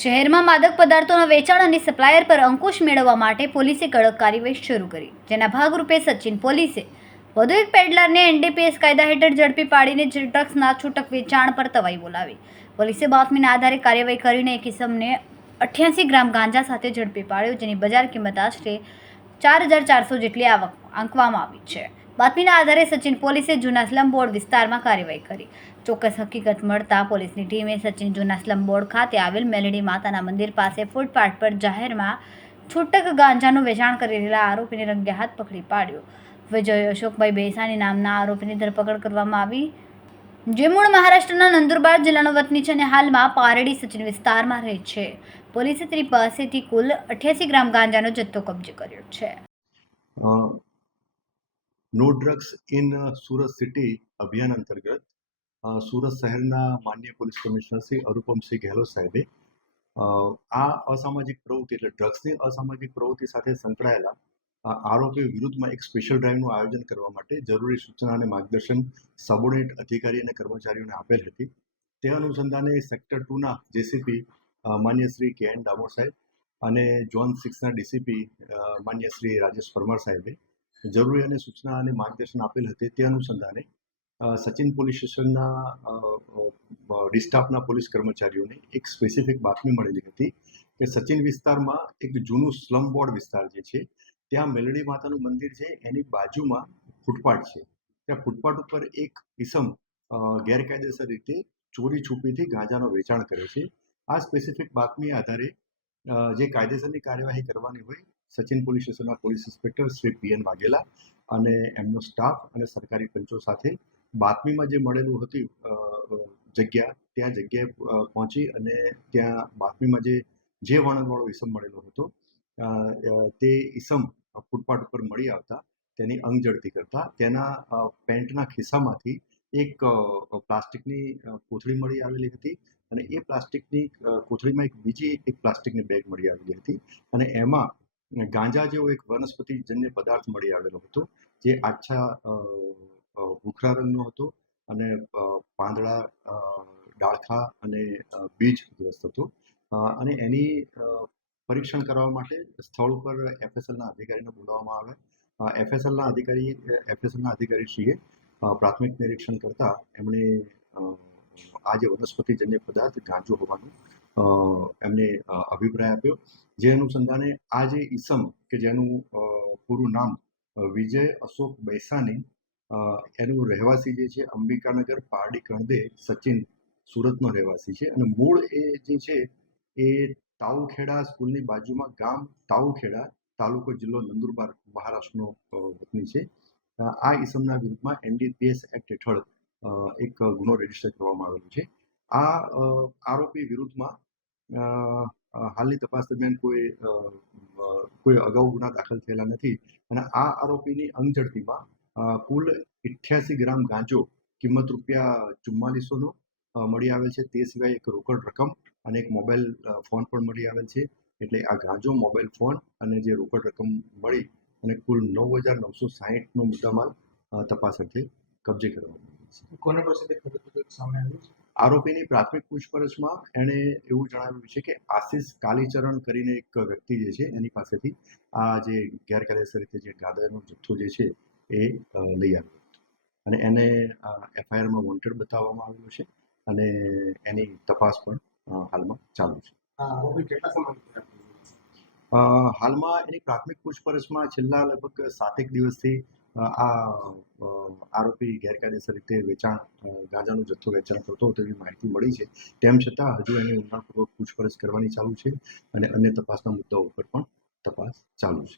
શહેરમાં માદક પદાર્થોના વેચાણ અને સપ્લાયર પર અંકુશ મેળવવા માટે પોલીસે કડક કાર્યવાહી શરૂ કરી. જેના ભાગરૂપે સચિન પોલીસે વધુ એક પેડલરને એનડીપીએસ કાયદા હેઠળ ઝડપી પાડીને ડ્રગ્સના છૂટક વેચાણ પર તવાઈ બોલાવી. પોલીસે બાતમીના આધારે કાર્યવાહી કરીને એક કિસમને અઠ્યાસી ગ્રામ ગાંજા સાથે ઝડપી પાડ્યો, જેની બજાર કિંમત આશરે ચાર હજાર ચારસો જેટલી આવક આંકવામાં આવી છે. બાતમીના આધારે સચિન પોલીસે જૂના સ્લમ બોર્ડ વિસ્તારમાં કાર્યવાહી કરી. ચોક્કસ હકીકત મળતા પોલીસની ટીમે સચિન જૂના સ્લમ બોર્ડ ખાતે આવેલ મેલડી માતાના મંદિર પાસે ફૂટપાથ પર જાહેરમાં છૂટક ગાંજાનું વેચાણ કરી રહેલા આરોપીને રંગે હાથ પકડી પાડ્યો. વિજય અશોકભાઈ બેસાની નામના આરોપીની ધરપકડ કરવામાં આવી. જે મૂળ મહારાષ્ટ્રના નંદુરબાર જિલ્લાનો વતની છે અને હાલમાં પારડી સચિન વિસ્તારમાં રહે છે. પોલીસે તેની પાસેથી કુલ અઠ્યાસી ગ્રામ ગાંજાનો જથ્થો કબજે કર્યો છે. No drugs in Surat city અભિયાન અંતર્ગત સુરત શહેરના માન્ય પોલીસ કમિશનર શ્રી અરુપમસિંહ ગેહલોત સાહેબે આ અસામાજિક પ્રવૃત્તિ એટલે ડ્રગ્સની અસામાજિક પ્રવૃત્તિ સાથે સંકળાયેલા આરોપીઓ વિરુદ્ધમાં એક સ્પેશિયલ ડ્રાઈવનું આયોજન કરવા માટે જરૂરી સૂચના અને માર્ગદર્શન સબોર્ડિનેટ અધિકારી અને કર્મચારીઓને આપેલ હતી. તે અનુસંધાને સેક્ટર ટુના જેસીપી માન્ય શ્રી કે એન ડામોર સાહેબ અને ઝોન સિક્સના ડીસીપી માન્ય શ્રી રાજેશ પરમાર સાહેબે જરૂરી અને સૂચના અને માર્ગદર્શન આપેલ હતી તે અનુસંધાને સચિન પોલીસ સ્ટેશનના ડિસ્ટાફના પોલીસ કર્મચારીઓને એક સ્પેસિફિક બાતમી મળેલી હતી કે સચિન વિસ્તારમાં એક જૂનું સ્લમ બોર્ડ વિસ્તાર જે છે, ત્યાં મેલડી માતાનું મંદિર છે, એની બાજુમાં ફૂટપાથ છે. ત્યાં ફૂટપાથ ઉપર એક ઇસમ ગેરકાયદેસર રીતે ચોરી છુપીથી ગાંજાનો વેચાણ કરે છે. આ સ્પેસિફિક બાતમી આધારે જે કાયદેસરની કાર્યવાહી કરવાની હોય, સચિન પોલીસ સ્ટેશનના police inspector Shri P N Vaghela અને એમનો સ્ટાફ અને સરકારી પંચો સાથે બાતમીમાં જે મળેલું હતું જગ્યા, ત્યાં જગ્યાએ પહોંચી અને ત્યાં બાતમીમાં જે જે વર્ણનવાળો ઈસમ મળેલો હતો તે ઈસમ ફૂટપાથ ઉપર મળી આવતા, તેની અંગ ઝડપી કરતા, તેના પેન્ટના ખિસ્સામાંથી એક પ્લાસ્ટિકની કોથળી મળી આવેલી હતી અને એ પ્લાસ્ટિકની કોથળીમાં એક બીજી એક પ્લાસ્ટિકની બેગ મળી આવેલી હતી. અને એમાં ગાંજા જેવો એક વનસ્પતિજન્ય પદાર્થ મળી આવેલો હતો, જે આછા ભૂખરા રંગનો હતો અને પાંદડા ડાળખા અને બીજ ગ્રસ્ત હતો. અને એની પરીક્ષણ કરવા માટે સ્થળ ઉપર એફએસએલના અધિકારીને બોલાવવામાં આવે એફએસએલના અધિકારી, એફએસએલના અધિકારીશ્રીએ પ્રાથમિક નિરીક્ષણ કરતા એમણે આ જે વનસ્પતિજન્ય પદાર્થ ગાંજો હોવાનું એમને અભિપ્રાય આપ્યો. જે અનુસંધાને આ જે ઈસમ, કે જેનું પૂરું નામ વિજય અશોક બૈસાની એનું રહેવાસી જે છે અંબિકાનગર પારડી કણદે સચિન સુરતનો રહેવાસી છે. અને મૂળ એ જે છે એ તાઉખેડા સ્કૂલની બાજુમાં ગામ તાઉખેડા તાલુકો જિલ્લો નંદુરબાર, મહારાષ્ટ્રનો વતની છે. આ ઈસમના વિરુદ્ધમાં એનડીપીએસ એક્ટ હેઠળ એક ગુનો રજિસ્ટર કરવામાં આવેલો છે. આ આરોપી વિરુદ્ધમાં હાલની તપાસ દરમિયાન કોઈ કોઈ અગાઉ ગુના દાખલ થયેલા નથી અને આ આરોપીની અંગઝડતીમાં કુલ ઇઠ્યાસી ગ્રામ ગાંજો કિંમત રૂપિયા ચુમ્માલીસોનો મળી આવેલ છે. તે સિવાય એક રોકડ રકમ અને એક મોબાઈલ ફોન પણ મળી આવેલ છે. એટલે આ ગાંજો, મોબાઈલ, ફોન અને જે રોકડ રકમ મળી અને કુલ નવ હજાર નવસો સાહીઠનો મુદ્દામાલ તપાસ અર્થે કબજે કરવામાં કોને પાસેથી સામે આવ્યું આરોપીની પ્રાથમિક પૂછપરછમાં એણે એવું જણાવ્યું છે કે આશિષ કાલીચરણ કરીને એક વ્યક્તિ જે છે એની પાસેથી આ જે ગેરકાયદેસર રીતે જે ગાંજાનો જથ્થો જે છે એ લઈ આવ્યો અને એને એફઆઈઆરમાં વોન્ટેડ બતાવવામાં આવ્યું છે અને એની તપાસ પણ હાલમાં ચાલુ છે. હાલમાં એની પ્રાથમિક પૂછપરછમાં છેલ્લા લગભગ સાતેક દિવસથી આ આરોપી ગેરકાયદેસર રીતે વેચાણ ગાંજાનો જથ્થો વેચાણ કરતો હતો એવી માહિતી મળી છે. તેમ છતાં હજુ એની ઊંડાણપૂર્વક પૂછપરછ કરવાની ચાલુ છે અને અન્ય તપાસના મુદ્દાઓ ઉપર પણ તપાસ ચાલુ છે.